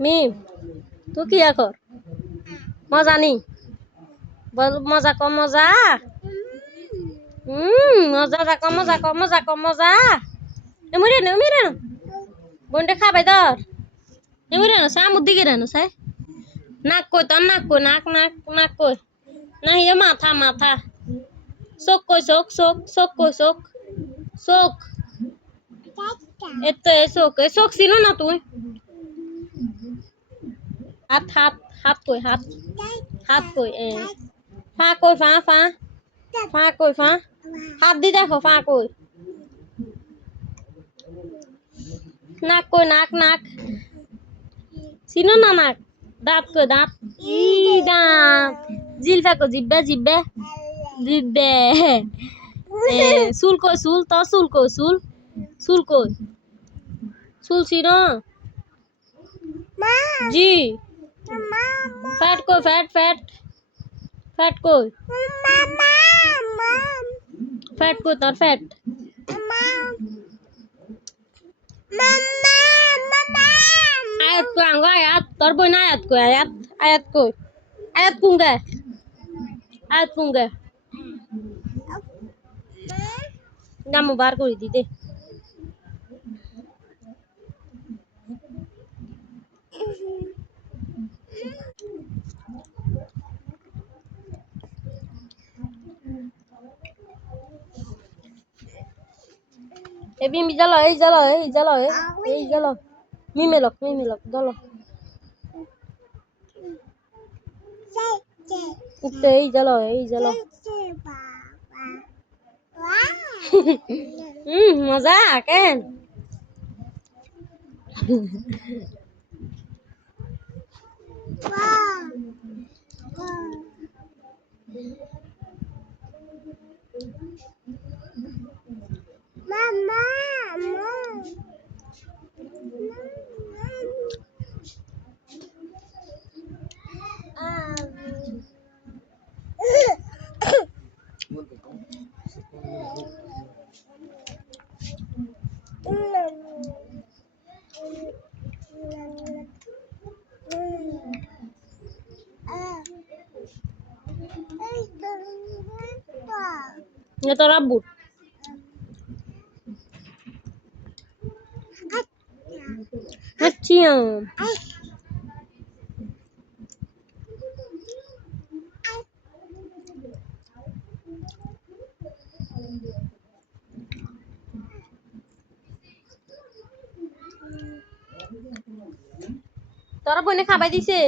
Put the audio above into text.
মিম তুই কি কর মজা নি বল মজা কর মজা মজা কর মজা কর মজা কর মজা এমরে না বন্ডে খাবে দর এমরে না সামুর দিকে রেনো সাই নাক কই তোর নাক কই নাক নাক নাক কই না ইয়ে মাথা মাথা চোখ কই চোখ চোখ চোখ কই চোখ চোখ এত চোখ এ চোখ ছিল না তুই হাত হাত হাত কই হাত হাত কই ফা কই ফা ফা ফা কই ফা হাত দি দেখো ফা কই নাক কই নাক নাক চিনো না নাক দাঁত কই দাঁত ই দাঁত জিলফা কই জিব্বে জিব্বে জিব্বে চুল কই চুল তোর চুল কই চুল চুল কই চুল চিনো জি ফ্যাট কই ফ্যাট ফ্যাট ফ্যাট কই ফ্যাট কই তোর ফ্যাট আয়াত কই আঙ্গ আয়াত তোর বই না আয়াত কই আয়াত আয়াত কই আয়াত কুঙ্গে আয়াত কুঙ্গে নামো বার করে দিতে এ বিমি জ্বালো এই জ্বালো এই জ্বালো এই জ্বালো মিমেলক জ্বালো এই জ্বালো মজা কেন তোর আব্বু আচ্ছা তোরা বইনে খাবাই দিছে